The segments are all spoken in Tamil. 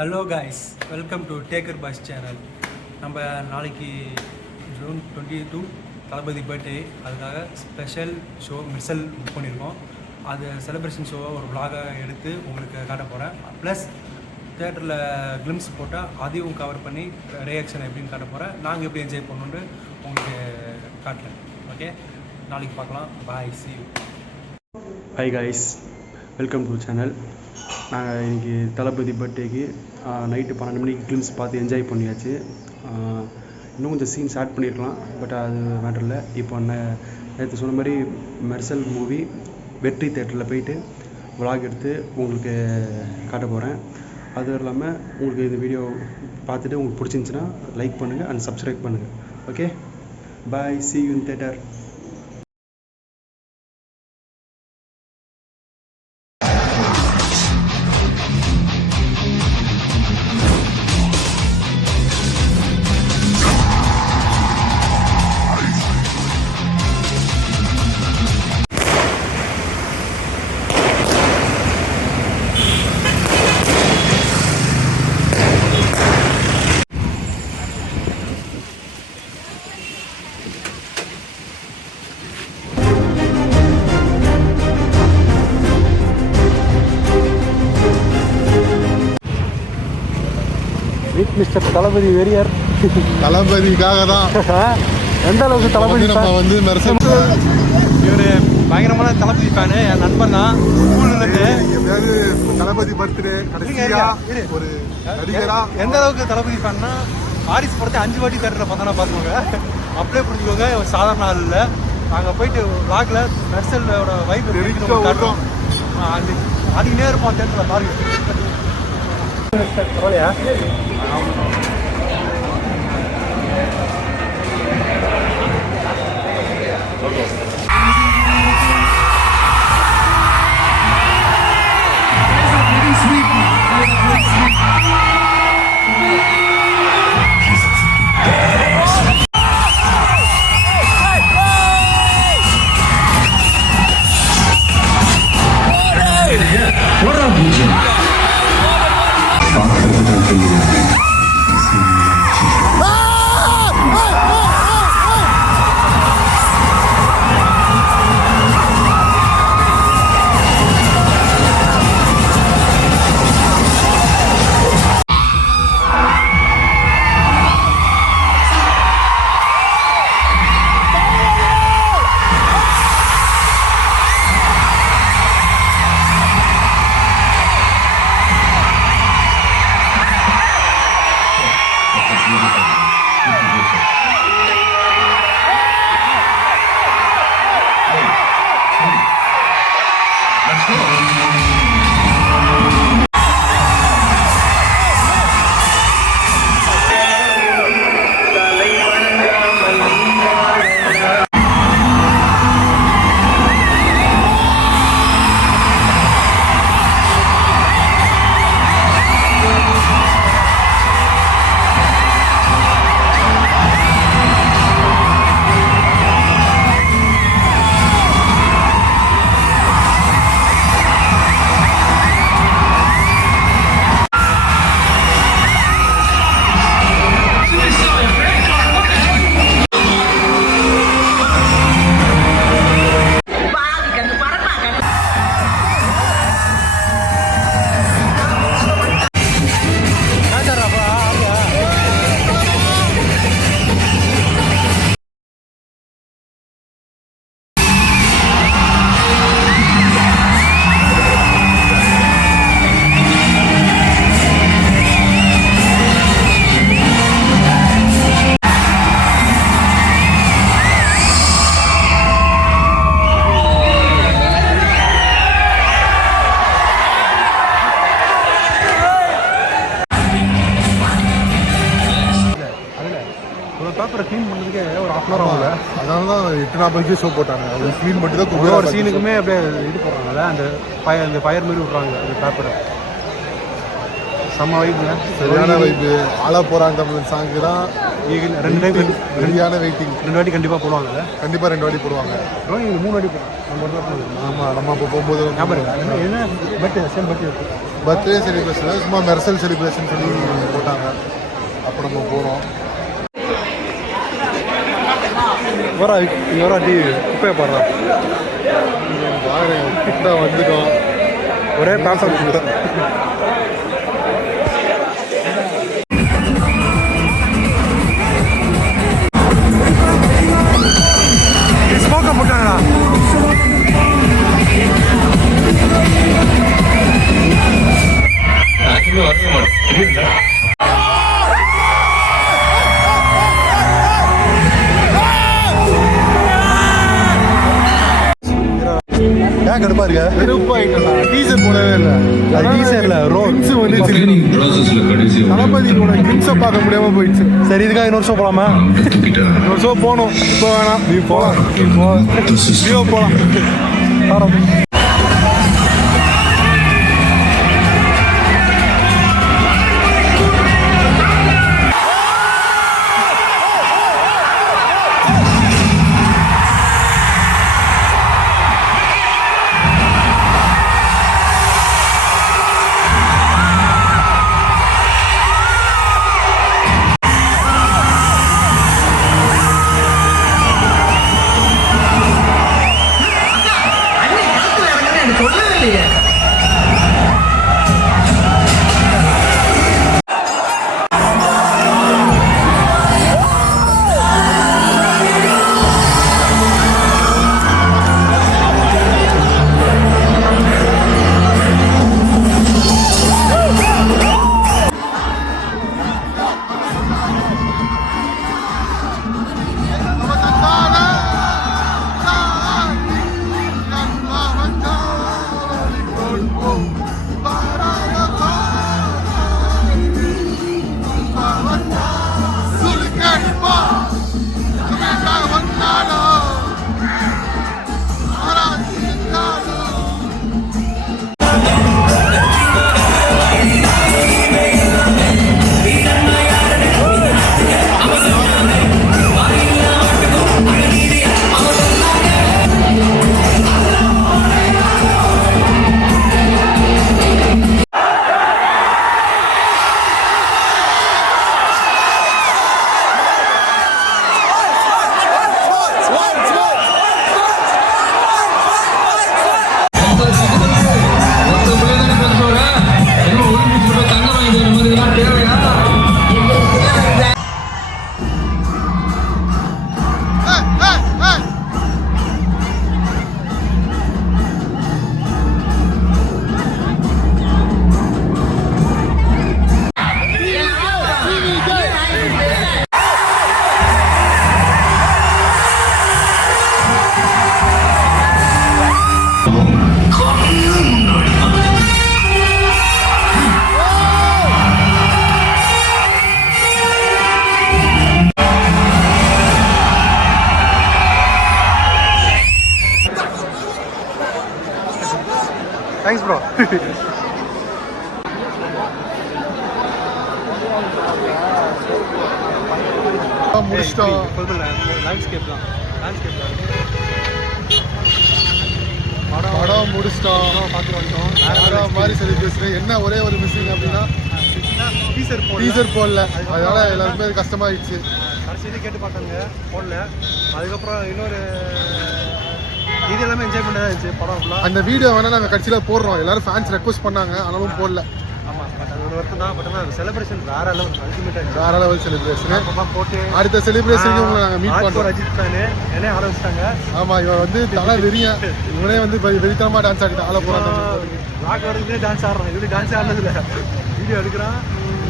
Hello guys, welcome to Tagger Boys channel. நம்ம நாளைக்கு ஜூன் 22 தளபதி பர்த்டே, அதுக்காக ஸ்பெஷல் ஷோ மெர்சல் புக் பண்ணியிருக்கோம். அது செலிப்ரேஷன் ஷோவை ஒரு vlog-ஆ எடுத்து உங்களுக்கு காட்ட போகிறேன். ப்ளஸ் தேட்டரில் கிளிம்ஸ் போட்டால் அதையும் கவர் பண்ணி ரியாக்ஷன் எப்படின்னு காட்ட போகிறேன். நாங்கள் எப்படி என்ஜாய் பண்ணணுன்னு உங்களுக்கு காட்டுறேன். ஓகே, நாளைக்கு பார்க்கலாம். பாய், see you. Hi guys, welcome to channel. நாங்கள் இன்றைக்கி தளபதி பர்த்டேக்கு நைட்டு 12 மணிக்கு ஃபிலிம்ஸ் பார்த்து என்ஜாய் பண்ணியாச்சு. இன்னும் கொஞ்சம் சீன்ஸ் ஆட் பண்ணியிருக்கலாம், பட் அது மேட்டர் இல்லை. இப்போ நேற்று சொன்ன மாதிரி மெர்சல் மூவி வெற்றி தேட்டரில் போயிட்டு vlog எடுத்து உங்களுக்கு காட்ட போகிறேன். அதுவும் இல்லாமல் உங்களுக்கு இந்த வீடியோ பார்த்துட்டு உங்களுக்கு பிடிச்சிருந்துச்சின்னா லைக் பண்ணுங்கள் அண்ட் சப்ஸ்கிரைப் பண்ணுங்கள். Okay, bye, see you in theater. Mister Thalapathy வெறியர் தளபதிக்காக தான். எந்த அளவுக்கு தளபதி நம்ம வந்து மெர்சல் இவர் பயங்கரமான தளபதி ஃபேனு, என் நண்பன் தான். ஸ்கூல்லேருந்து எப்படியாவது தளபதி பர்த்டே கடைசியா ஒரு நடிகரா. எந்த அளவுக்கு தளபதி ஃபேன்னா, வாரிசு படத்தை 5 வாட்டி தேட்டரில் பார்த்தானா பார்த்துக்கோங்க. அப்படியே புரிஞ்சுக்கோங்க, ஒரு சாதாரண ஆள் இல்லை. நாங்கள் போயிட்டு vlog-ல மெர்சலோட வைப் காட்டுறோம். அதுக்குன்னே இருப்போம் தேட்டரில் பாருங்க. பரவாயில்லையா? பேப்பரை க்ளீன் பண்ணுறதுக்கே ஒரு 1/2 hour ஆகல. அதனால தான் 8:40க்கு ஷோ போட்டாங்க. அது க்ளீன் பண்ணிட்டு தான் ஒரு சீனுக்குமே அப்படியே இது போடுறாங்கல்ல, அந்த ஃபயர் மாதிரி விட்றாங்க அந்த பேப்பரை. செம்ம வைப்புங்க, சரியான வைப்பு. ஆளா போகிறாங்க தமிழ் சாங்கு தான். 2 டைம் சரியான வெயிட்டிங். 2 வாட்டி கண்டிப்பாக போடுவாங்கல்ல. கண்டிப்பாக 2 வாட்டி போடுவாங்க. 3 வாட்டி போடுவாங்க. நம்ம ஆமாம், நம்ம அப்போ போகும்போது ஞாபகம் என்ன but same but birthday celebration சும்மா மெர்சல் செலிப்ரேஷன் சொல்லி போட்டாங்க. அப்போ நம்ம போகிறோம். இவரா டீ குப்பையை பாடுறா பாருங்க வந்துட்டோம். ஒரே பேச ஸ்மோக்கை போட்டாங்களா? ஏன் கடுப்பா இருக்க? வெறுப்பாயிட்டா. டீசர் போடவே இல்லை. டீசர்ல ரோம்ஸ் வந்து தளபதியோட கிங்ஸை பார்க்க முடியாம போயிடுச்சு. சரி, இதுக்காக இன்னொரு ஷோ போகலாமா? ஒரு ஷோ போகணும். இப்போ வேணாம். நீ போகலாம். லியோ போகலாம். Thanks bro. முடிச்சிட்டோம். லேண்ட்ஸ்கேப் தான். படம் முடிச்சிட்டோம். பார்த்துட்டு வந்துட்டோம். வேற மாதிரி செலிப்ரேஷன். என்ன ஒரே ஒரு மிஸ்ஸிங் அப்படின்னா டீசர் போடல. அதனால எல்லாருக்குமே அது கஷ்டமாயிடுச்சு. கடைசியிலே கேட்டு பார்த்தாங்க, போடல. அதுக்கப்புறம் இன்னொரு இது எல்லாமே என்ஜாய் பண்ண தான் இருந்துச்சு படம் ஃபுல்லாக. அந்த வீடியோ வேணால் நாங்கள் கட்சியில் போடுறோம். எல்லாரும் ஃபேன்ஸ் ரெக்வஸ்ட் பண்ணாங்க, ஆனாலும் போடல. ஆமாம், பட் அது ஒரு வருத்தம் தான். பட் ஆனால் செலிப்ரேஷன் வேற லெவல், அல்டிமேட்டாக வேற லெவல் செலிப்ரேஷன். போட்டு அடுத்த செலிப்ரேஷனுக்கு உங்களை நாங்கள் மீட் பண்ணுறோம். அஜித் ஃபேனு என்னே ஆரம்பிச்சிட்டாங்க. ஆமாம், இவன் வந்து தலை வெறியன். இவனே வந்து வெறித்தனமாக டான்ஸ் ஆடிட்டு ஆள போகிறான். ராக் வரதுலேயே டான்ஸ் ஆடுறான். இப்படி டான்ஸ் ஆடினதில்ல. வீடியோ எடுக்கிறான்,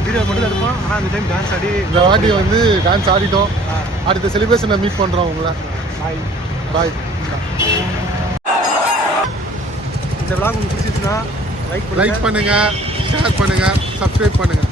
வீடியோ மட்டும் தான் எடுப்பான். ஆனால் அந்த டைம் டான்ஸ் ஆடி இந்த வாட்டி வந்து டான்ஸ் ஆடிட்டோம். அடுத்த செலிப்ரேஷனை மீட் பண்ணுறோம் உங்களை. பாய் பாய். இந்த விளாக் உங்களுக்கு பிடிச்சிருச்சுன்னா லைக் பண்ணுங்க, ஷேர் பண்ணுங்க, சப்ஸ்கிரைப் பண்ணுங்க.